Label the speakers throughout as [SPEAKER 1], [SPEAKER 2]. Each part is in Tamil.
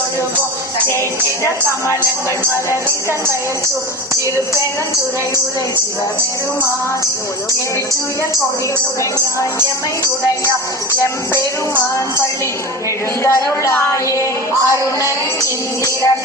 [SPEAKER 1] தொழுவோம் தேற்றிட கமலங்கள் மலரும் தன் வயசு திருப்பெருந்துறை உரை சிவபெருமான். எழுத்துய கொடி உடையாயமை உடையா. எம்பெருமான் பள்ளி எழுந்தருளாயே அருணன் இந்திரன்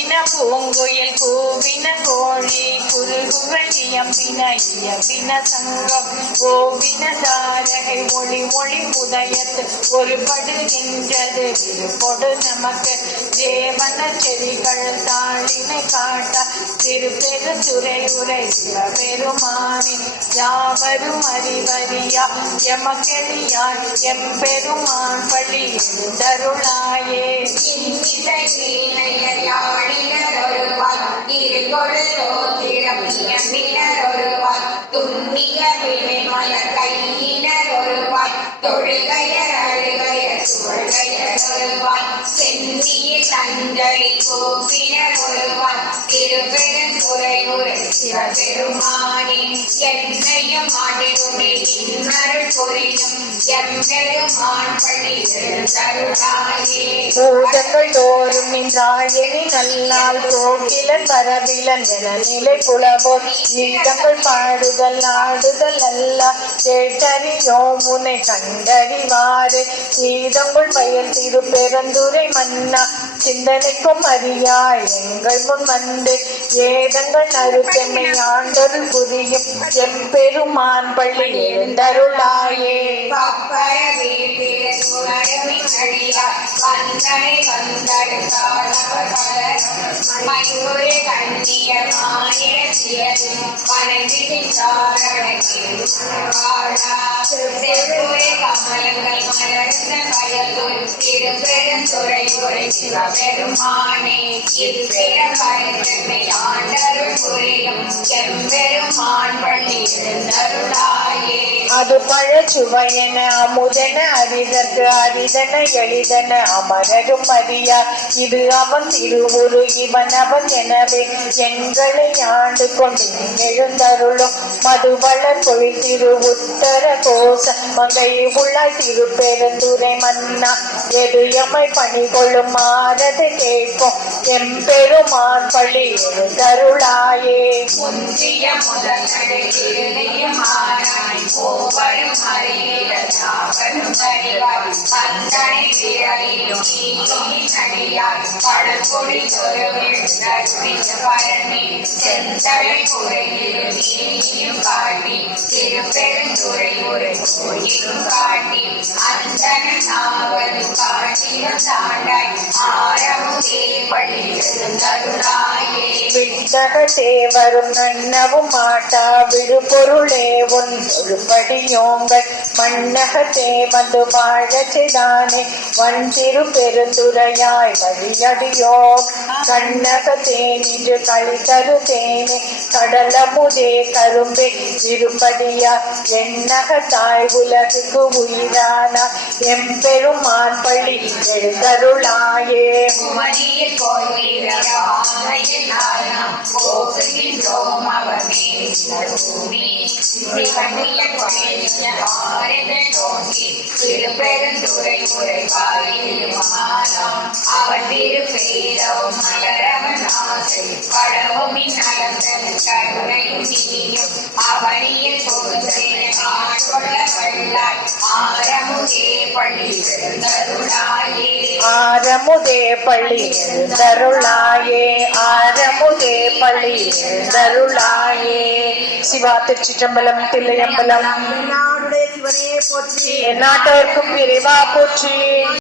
[SPEAKER 1] பூங்குயில் பூவின கோழி குருகுகள் இயம்பின இயம்பின சங்கம் கோவின தாரகை ஒளி ஒளி உதயத்து ஒரு ஒருபடுகின்றது திருப்பொடு நமக்கு தேவன செடிகள் தாளினை காட்ட திரு பெரு துறை உரை சிவபெருமானின் யாவரும் அறிவறியா எமக்கெளியான் எம்பெருமான் பள்ளி எழுந்தருளாயே
[SPEAKER 2] துண்ணிய வினைமல கையினர் ஒருவாய் தொழுகையர் அழுகை சுவழ்கையர் ஒருவாய் சென்னியில் அஞ்சலி கோப்பினர் ஒருவாய் திருப்பெருந்துறை உரை சிவபெருமானே என்னையும் இன்னருள் புரியும் எம்பெருமான் பள்ளி
[SPEAKER 1] பூதங்கள் தோறும் நின்றாயணி நல்லால் கோகிலன் வரவிலன் என நிலை புலவோர் கீதங்கள் பாடுதல் நாடுதல் அல்ல கேட்டறியோ முனை கண்டறிவாறு கீதங்கள் பயன் திரு பெருந்துரை மன்னா சிந்தனைக்கும் அறியாய் எங்கள் முன் வந்து ஏதங்கள் அறுத்தமை ஆண்டொரு புரியும் எம்பெருமான் பள்ளி எழுந்தருளாயே
[SPEAKER 2] கமலங்கள் மலர்ந்த வயதுள் திருப்பெருந்துறை உரை சிவம் இப்பிற கருத்தமை ஆண்டரும் புரியும். செம்பெருமான் பள்ளி எழுந்தருளாயே
[SPEAKER 1] அது பழச்சுவையென அமுதென அரிதற்கு அரிதன எளிதன அமரரும் அறியார் இது அவன் திருவுரு இவன் அவன் எனவே எங்களை ஆண்டு கொண்டு எழுந்தருளும் மதுவளர் பொழில் திரு உத்தர கோச மங்கை உள்ளாய் திருப்பெருந்துரை மன்னா எது எமை பணி கொள்ளும் மாறது கேட்கும் எம்பெருமான் பள்ளி எழுந்தருளாயே
[SPEAKER 2] முந்திய முதலடை மாறாய் போவரும் அறிகிறதாவரும் அறிவாய் பந்தனை பழனி காட்டி திருப்பெருந்துறை ஒரு கோயிலும் காட்டி அந்தன காட்டிலும் தாண்டாய்
[SPEAKER 1] தேவரும் நன்னவும் மாட்டா விடுபொருளே உன் தொழுபடியோங்கள் மன்னகத்தே வந்து வாழச் செய்தானே வந்திரு பெருந்துரையாய் வழியடியோ கண்ணகத்தே நின்று களி தரு கடலமுதே கரும்பே இருப்படியா எண்ணகத்தாய் உலகுக்கு உயிரானா எம்பெருமான் பள்ளி எழுந்தருளாயே
[SPEAKER 2] குமரியில் நாயம் திருப்பெருந்துரை உரைவாயிலும் அவன் திருப்பெயரும் மலரவன் ஆசை நலந்தன் நீயும் வல்லாய்
[SPEAKER 1] ஆரமுதே பள்ளி தருளாயே ஆரமுதே பள்ளி தருளாயே. சிவா திருச்சிற்றம்பலம் தில்லையம்பலம்.
[SPEAKER 3] நாடுடைய சிவனே போற்றி.
[SPEAKER 1] எந்நாட்டவர்க்கும் விரைவா போற்றி.